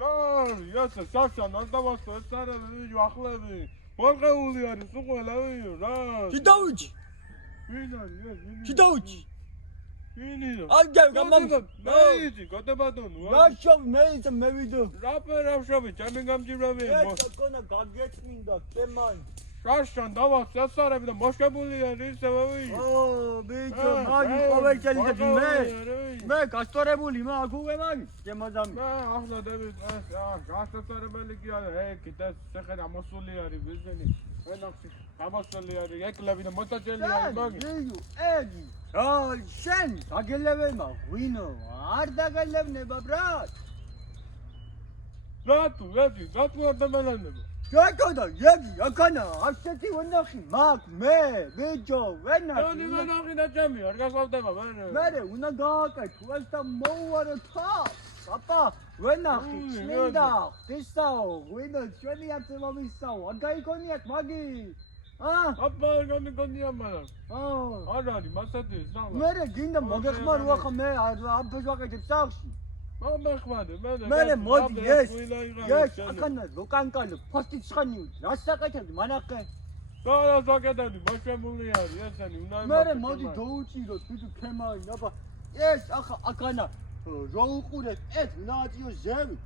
იაცა საშან არ დავასწრო ეს არა ვიჯო ახლები მორყეული არის უყველა რა ჩიდაუჩი ვინ არის ეს ჩიდაუჩი ვინია აგე გამამ მეიძი გოდებადონო რა შოვ მეიძე მე ვიდო რა შოვი ჩემი გამჭირვები ეს კონა გაგეწმინდა თემანი საშან დავასწრო ეს არა და მოშებული არის ვიჯო ბიჭო მაგი ყოველჯერადი მე გასწორებული მაგ უკვე მაგი შემოძამი ახლა დევით ეს გასწორებელი კი არა ეკი და შეხედა მოსული არის ვიზენი ვენახში გამოსული არის ეკლები და მოსაჭელი არის მაგი ეგი შენ დაგელებება ღვინო არ დაგელებნება ბრატ რატო არ დამალანება რატო ეგი აკანა ასეთი ვენახი მაგ მე ბიჭო ვენახი ვენახი და ჩემი არ გასავდება მე უნდა გააკეთო ეს და მოუარო თავს აპა ვენახი წმინდა ღვინო ღვინო ჩვენი აცე მომისაო არ გაიგონიათ მაგი აპა გონია მაგრამ არ არის მასადი მე გინდა მოგეხმარო ახლა მე ამ ფეჟვაკეთებ სახში მე მოდი ეს აკანა ლოკანკალო ფოსტი ცხანი რას საკეთებდი მანახე რა საკეთებდი მოშემული არის ესენი უნდა მე მოდი დაუჭირო თვითონ თემანი აბა ეს ახლა აკანა რო უყურეთ ეს ნაატიო ზევით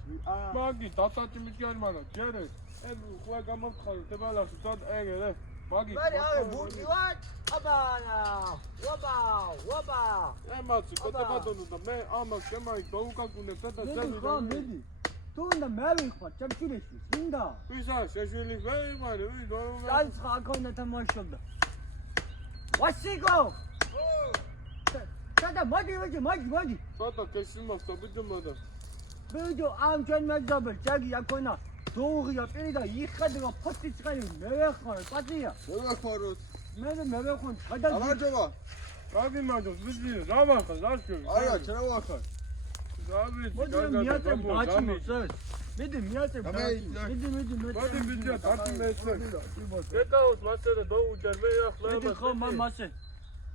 მაგი დასაჭიმით კი არის მაგრამ ჯერე ეს ხვა გამომხარ თებალაში თოდ ეგერე მაგი მე ბურთი ვარ აბანა ვაბა ემაცი კოტებადონო და მე ამას შემაი დაუკაგუნებ და მიდი თუ უნდა მე ვიხმარ ჩემშვილიში სინდა ვისა შეშვილი მე ვიყარე ძალიან ხაქონდა თამაშობდა ვასიგო სადა მოდი სადა კესიმასა ბიჯო ბიჯო ამ ჩვენ მეგზაბელ ჩაგი აკონა დოუღია პირი და იხადება ფოსტი ცხენი მე ვეხმარო პატია მე ვეხმარ გამარჯობა კარგი მაგოს ბიჯი რა ვახარ რა შევი არა ჩერა ვახარ მოდი მიაწე ბაჭიმოს ეს მიდი მიაწე მიდი მოდი ბიჯი დარტი მეცე ეკაოს მასე და დაუჯერ მე ახლა მიდი ხო მასე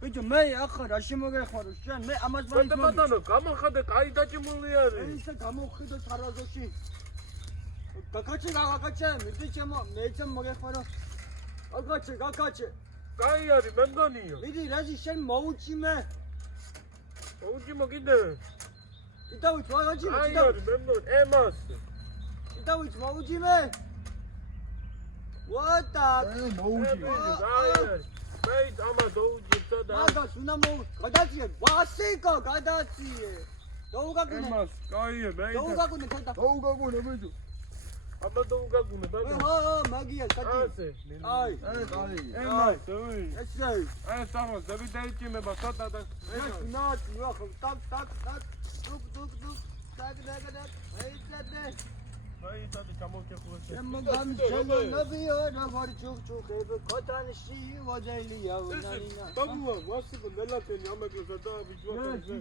ბიჭო მე ახლა რა შემოგეხმარო შენ მე ამას მაინც ბატონო გამახადე კაი დაჭიმული არის ისე გამოხედო თარაზოში გაკაჩე მიდი მეცემ მოგეხმარო გაკაჩე კაი არის მე მგონიო მიდი რაზი შენ მოუჭი მე კიდე იდავით ვაგაჩი კაი არის მე მგონი ემას იდავით მოუჭი მე ვატა მოუჭი მე ამა დაუჭი და მაგას უნდა გადაციე ვასიკო გადაციე დაუგაგუნე ემას კაია მე დაუგაგუნე ბიჭო აბა დაუგაგუნე ბატონო მაგია კაცი აი ემას ეს სამოს დავიდაიჭიმება სადა და ნაჩ ტაკ აი დადი გამოვჭეხუეს შემოგამჟელებიო როგორ ჩუხჩუხებ ქოთანში ვაჯელია უნარინა ბაბუა ვასიკო მელათენი ამაგროსა და ბიჯვაკაზე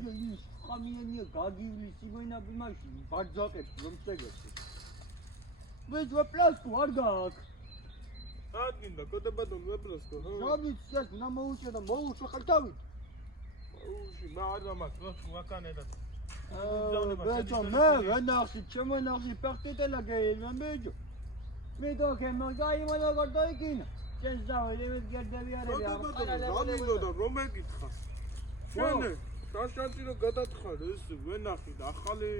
ხამიანია გაგივლი სიგოინა ბიმაში ბაძაკებს რომ შეგეცი ბიჯვა პლასკო არ გააქვს აგინდა კოდებადონ ვეპლასკო გამიც ეს ნამოუჭე და მოუშვა ხალთავით მე არ დამას ვაკანე და ბიჭო მე ვენახში ჩემო ნახში პარტიტელა გეილმენ ბიჭო მე დო კემოგაი მონოგორ დაიკინა შენ ზაველი მეგერდები არები ამყარალები და რომ ეკითხა შენ საშანტირო გადათხარ ეს ვენახი და ახალი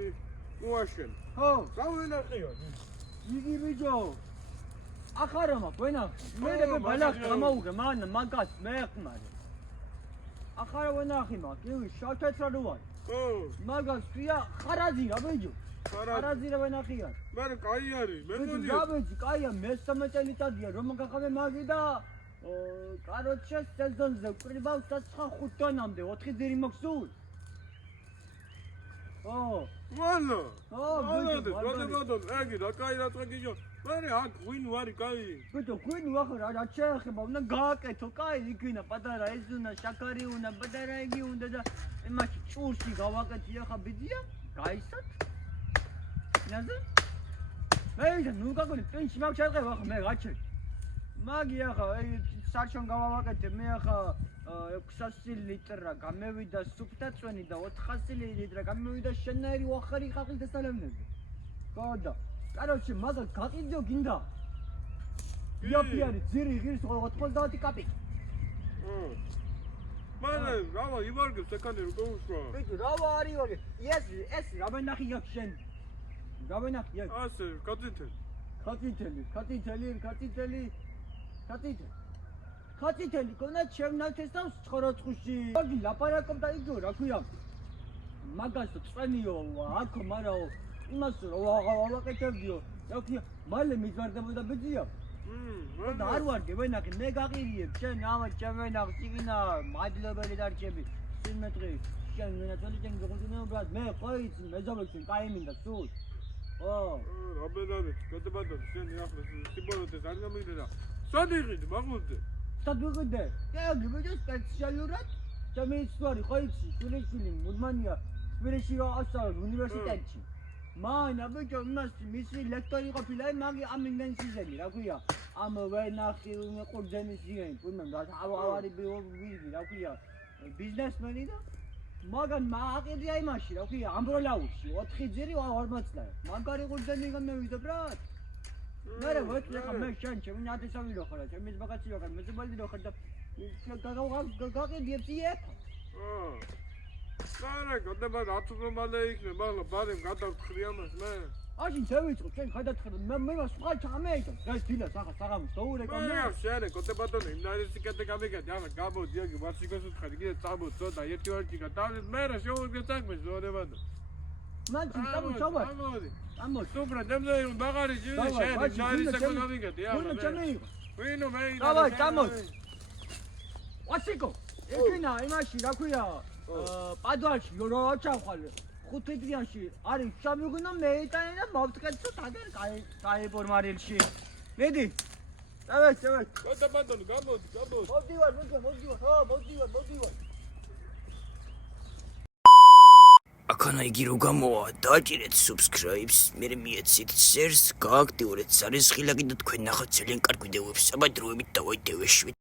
უაშენ ხო რა ვენახიო იგი ბიჭო ახარომა ვენახი მე ბალახ გამაუგე მაგას მე ხმარი ახარა ვენახი მაგი შავთეთრა როა მაგას ფია ხარაზირა ბიჭო ხარაზირა ვენახია მე კაი არის მე მგონია რა ბიჭი კაია მე-13 წელიწადია რომ გახავე მაგი და კაროჩე სეზონზე ვკრიბავ 5 ტონამდე 4 ძირი მოგსულ მანო ბიჭო გოდებადონ ეგი რა კაი რა წაგიჯო მე აქ ღვინო არის კაი ბიჭო ღვინო ახლა რა შეეხება უნდა გააკეთო კაი იქინა პატარა ეს უნდა შაქარი უნდა პატარა იგი უნდა და იმაში ჭურში გავაკეთე ახლა ბიძია გაისად ნაზა მე ნუ გაგონი ტენში მაგ შეყევ ახლა მე გაჩე მაგი ახლა სარჩონ გავავაკეთე მე ახლა 600 ლიტრა გამევიდა სუფთა წვენი და 400 ლიტრა გამევიდა შენაერი ვახარი ხალხის დასალევნებზე გადა. Короче, მაგას გაყიდიო გინდა. იაფიარი ძირი ღირს 90 კაპი. მანე, რავა ივარგებს ეკანე რო გოუშვა. ბიჭო, რავა არის ვარგე? ეს რა მენახი გაქვს შენ? რა მენახი აქ? ასე, კაციტელი. ხათითელი კონა ჩემნათეს და ცხროცხუში. ოგი ლაპარაკობ და იგო რა ქვია? მაგას წვენიო აქ მარაო იმას რა ვაკეთებდიო. რა ქვია? მალე მიზვარდებოდა ბიძია. და არ ვარგე ვენახი მე გაყირიებ შენ ამა ჩემენახ სიგინა მადლობელი დარჩები სიმეტრი შენ ვენაცალი შენ გოგონა ბრატ მე ყოიცი მეზობექი კაი მინდა სულ აბედადეთ გადაბადო შენ ახლა სიბოლოდეს არ გამიგდა სადიღიდ მაგულდე სადიღიდე კი ბიჭო სპეციალურად ჩემი ისტორი ყოიცი შვილიშვილი მუდმანია სპირეში ასწავლე უნივერსიტეტში მაინა ბიჭო მისი ლექტორი ყოფილა მაგი ამინდენ სიზენი რა ქვია ამ ვენახი ყურძენის ზიანი თუნდაც ავარი ბიგი რა ქვია ბიზნესმენი და მაგან მააყიდია იმაში რა ქვია ამბროლაუში 4 ძირი 40 და მაგარი ყურძენი გამევიდა ბრატ მე ვეთქი ხა მე შენ ჩემი ნათესავი რო ხარ ჩემი ბაგაცი რო ხარ მე ზბალდი რო ხარ და გაყიდიებ ძიებ არა გადაბა ათუმალე იქნება მაგრამ ბარემ გადავთხრი ამას მე აშინ შევიწყო შენ გადათხრი მე მას სხვა ჩამეიტო ეს დილას ახლა საღამოს დაურე კამე მე შენ კოტებატონი იმდარის კეთე გამიგეთ ახლა გამოდი აგი ვარშიკოს უთხარი კიდე წამო ცოტა ერთი ვარშიკა დავით მე რა შევუდგე საქმეს ზორებადო მან წამო ჩავა წამო სუპრა დემზე ბაღარი ჯი შენ ჯარის საქმე გამიგეთ ახლა ვინო მე დავай წამო ვასიკო ეკინა იმაში რა ქვია პადვაში რო ჩავხვალე 5 დღეში არის სამიგუნა მეიტანე და მოვტკეცო თაგერ კაი ფორმარილში მედი დავე კოტებატონი გამოდი მოდივარ აქანა იგი რო გამოვა დააჭირეთ subscribe-ს მე მიეცით shares გააქტიურეთ სარისხილაკი და თქვენ ნახოთ ძალიან კარგი ვიდეოებს საბადროებით დავაიდევეშვით